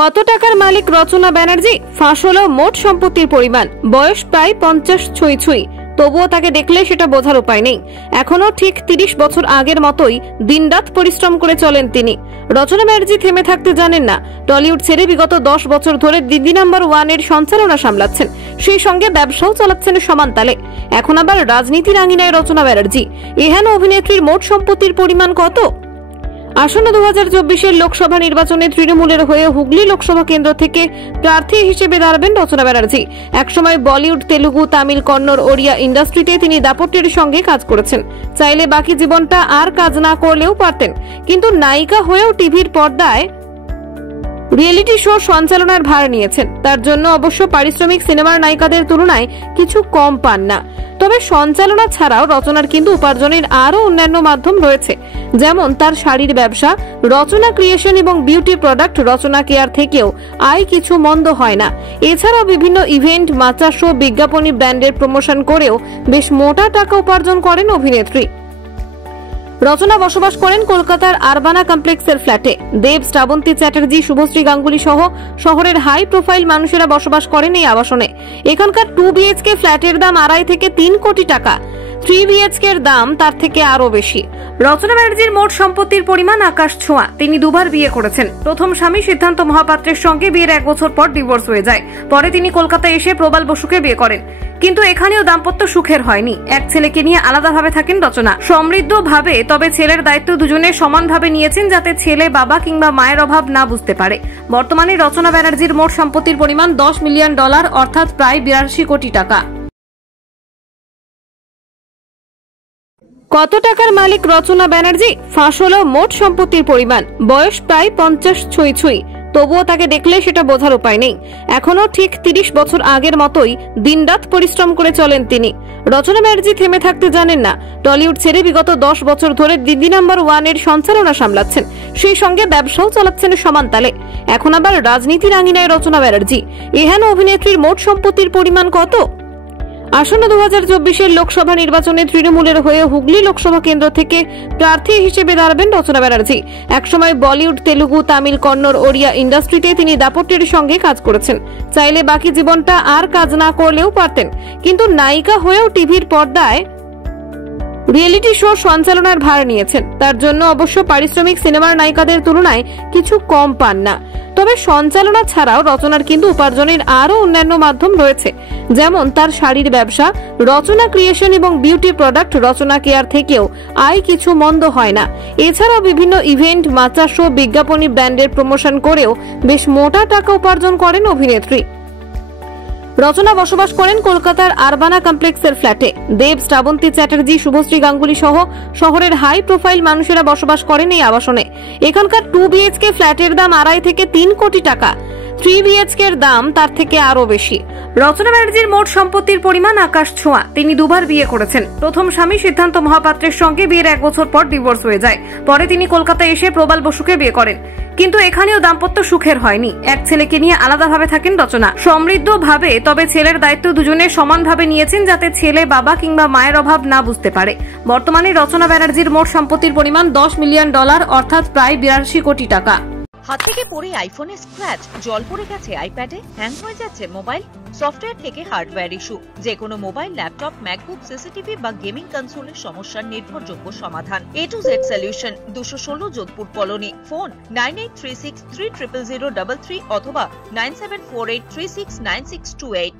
কত টাকার মালিক রচনা ব্যানার্জি? ফাঁস হলো মোট সম্পত্তির পরিমাণ। বয়স প্রায় 50 ছুঁই। তবুও তাকে দেখলে সেটা বোঝার উপায় নেই। এখনো ঠিক 30 বছর আগের মতোই দিনরাত পরিশ্রম করে চলেন তিনি। রচনা ব্যানার্জি থেমে থাকতে জানেন না। টলিউড ছেড়ে বিগত 10 বছর ধরে দিদি নাম্বার 1 এর সঞ্চালনা সামলাচ্ছেন, সেই সঙ্গে ব্যবসাও চালাচ্ছেন সমান তালে। এখন আবার রাজনীতির আঙিনায় রচনা ব্যানার্জি। এহেন অভিনেত্রীর মোট সম্পত্তির পরিমাণ কত? আসন্ন 2024 লোকসভা নির্বাচনে তৃণমূলের হয়ে হুগলি লোকসভা কেন্দ্র থেকে প্রার্থী হিসেবে দাঁড়াবেন রচনা ব্যানার্জি। একসময় বলিউড, তেলুগু, তামিল, কন্নড়, ওড়িয়া ইন্ডাস্ট্রিতে তিনি দাপটের সঙ্গে কাজ করেছেন। চাইলে বাকি জীবনটা আর কাজ না করলেও পারতেন, কিন্তু নায়িকা হয়েও টিভির পর্দায় রিয়েলিটি শো সঞ্চালনার ভার নিয়েছেন। তার জন্য অবশ্য পারিশ্রমিক সিনেমার নায়িকাদের তুলনায় কিছু কম পান না। তবে সঞ্চালনা ছাড়াও রচনার কিন্তু উপার্জনের আরো অন্যান্য মাধ্যম রয়েছে, যেমন তার শাড়ির ব্যবসা, রচনা ক্রিয়েশন এবং বিউটি প্রোডাক্ট রচনা কেয়ার থেকেও আয় কিছু মন্দ হয় না। এছাড়াও বিভিন্ন ইভেন্ট, মাচা শো, বিজ্ঞাপনী ব্র্যান্ডের প্রমোশন করেও বেশ মোটা টাকা উপার্জন করেন অভিনেত্রী। রচনা বসবাস করেন কলকাতার আরবানা কমপ্লেক্সের ফ্ল্যাটে। দেব, শ্রাবন্তী চ্যাটার্জি, শুভশ্রী গাঙ্গুলি সহ শহরের হাই প্রোফাইল মানুষেরা বসবাস করেন এই আবাসনে। এখানকার 2 BHK ফ্ল্যাটের দাম 2.5 থেকে 3 কোটি টাকা। 3 BHK এর দাম তার থেকে আরো বেশি। রচনা ব্যানার্জির মোট সম্পত্তির পরিমাণ আকাশ ছোঁয়া। তিনি দুবার বিয়ে করেছেন। প্রথম স্বামী সিদ্ধান্ত মহাপাত্রের সঙ্গে বিয়ের 1 বছর পর ডিভোর্স হয়ে যায়। পরে তিনি কলকাতায় এসে প্রবাল বসুকে বিয়ে করেন, কিন্তু এখানেও দাম্পত্য সুখের হয়নি। এক ছেলেকে নিয়ে আলাদাভাবে থাকেন রচনা, সমৃদ্ধভাবে। তবে ছেলের দায়িত্ব দুজনে সমানভাবে নিয়েছেন, যাতে ছেলে বাবা কিংবা মায়ের অভাব না বুঝতে পারে। বর্তমানে রচনা ব্যানার্জির মোট সম্পত্তির পরিমাণ $10 মিলিয়ন, অর্থাৎ প্রায় 82 কোটি টাকা। কত টাকার মালিক রচনা ব্যানার্জি? ফাঁস হলো মোট সম্পত্তির পরিমাণ। বয়স প্রায় 50 ছুঁই। তবুও তাকে দেখলে সেটা বোঝার উপায় নেই। এখনো ঠিক 30 বছর আগের মতোই দিনরাত পরিশ্রম করে চলেন তিনি। রচনা ব্যানার্জি থেমে থাকতে জানেন না। টলিউড ছেড়ে বিগত 10 বছর ধরে দিদি নাম্বার 1 এর সঞ্চালনা সামলাচ্ছেন, সেই সঙ্গে ব্যবসাও চালাচ্ছেন সমান তালে। এখন আবার রাজনীতির আঙিনায় রচনা ব্যানার্জি। এহেন অভিনেত্রীর মোট সম্পত্তির পরিমাণ কত? আসন্ন 2024 লোকসভা নির্বাচনে তৃণমূলের হয়ে হুগলি লোকসভা কেন্দ্র থেকে প্রার্থী হিসেবে দাঁড়াবেন রচনা ব্যানার্জি। একসময় বলিউড, তেলুগু, তামিল, কন্নড়, ওড়িয়া ইন্ডাস্ট্রিতে তিনি দাপটের সঙ্গে কাজ করেছেন। চাইলে বাকি জীবনটা আর কাজ না করলেও পারতেন, কিন্তু নায়িকা হয়েও টিভির পর্দায় রিয়েলিটি শো সঞ্চালনার ভার নিয়েছেন। তার জন্য অবশ্য পারিশ্রমিক সিনেমার নায়িকাদের তুলনায় কিছু কম পান না। তবে সঞ্চালনা ছাড়াও রচনার কিন্তু উপার্জনের আরো অন্যান্য মাধ্যম রয়েছে, যেমন তার শাড়ির ব্যবসা, রচনা ক্রিয়েশন এবং বিউটি প্রোডাক্ট রচনা কেয়ার থেকেও আয় কিছু মন্দ হয় না। এছাড়াও বিভিন্ন ইভেন্ট, মাচা শো, বিজ্ঞাপনী ব্র্যান্ডের প্রমোশন করেও বেশ মোটা টাকা উপার্জন করেন অভিনেত্রী। রচনা বসবাস করেন কলকাতার আরবানা কমপ্লেক্সের ফ্ল্যাটে। দেব, শ্রাবন্তী চ্যাটার্জি, শুভশ্রী গাঙ্গুলি সহ শহরের হাই প্রোফাইল মানুষেরা বসবাস করেন এই আবাসনে। এখানকার 2 BHK ফ্ল্যাটের দাম 2.5 থেকে 3 কোটি টাকা। 3 BHK এর দাম তার থেকে আরো বেশি। রচনা ব্যানার্জির মোট সম্পত্তির পরিমাণ আকাশ ছোঁয়া। তিনি দুবার বিয়ে করেছেন। প্রথম স্বামী সিদ্ধান্ত মহাপাত্রের সঙ্গে বিয়ের 1 বছর পর ডিভোর্স হয়ে যায়। পরে তিনি কলকাতায় এসে প্রবাল বসুকে বিয়ে করেন, কিন্তু এখানেও দাম্পত্য সুখের হয়নি। এক ছেলেকে নিয়ে আলাদাভাবে থাকেন রচনা, সমৃদ্ধভাবে। তবে ছেলের দায়িত্ব দুজনে সমানভাবে নিয়েছেন, যাতে ছেলে বাবা কিংবা মায়ের অভাব না বুঝতে পারে। বর্তমানে রচনা ব্যানার্জির মোট সম্পত্তির পরিমাণ $10 মিলিয়ন, অর্থাৎ প্রায় 82 কোটি টাকা। হাত থেকে পড়ে আইফোনে স্ক্র্যাচ, জল পড়ে গেছে আইপ্যাডে, হ্যাং হয়ে যাচ্ছে মোবাইল, সফটওয়্যার থেকে হার্ডওয়্যার ইস্যু, যে কোনো মোবাইল, ল্যাপটপ, ম্যাকবুক, সিসিটিভি বা গেমিং কনসোলের সমস্যার নির্ভরযোগ্য সমাধান। A to Z solution, 216 Jodhpur colony. Phone 9836300033 অথবা 9748369628।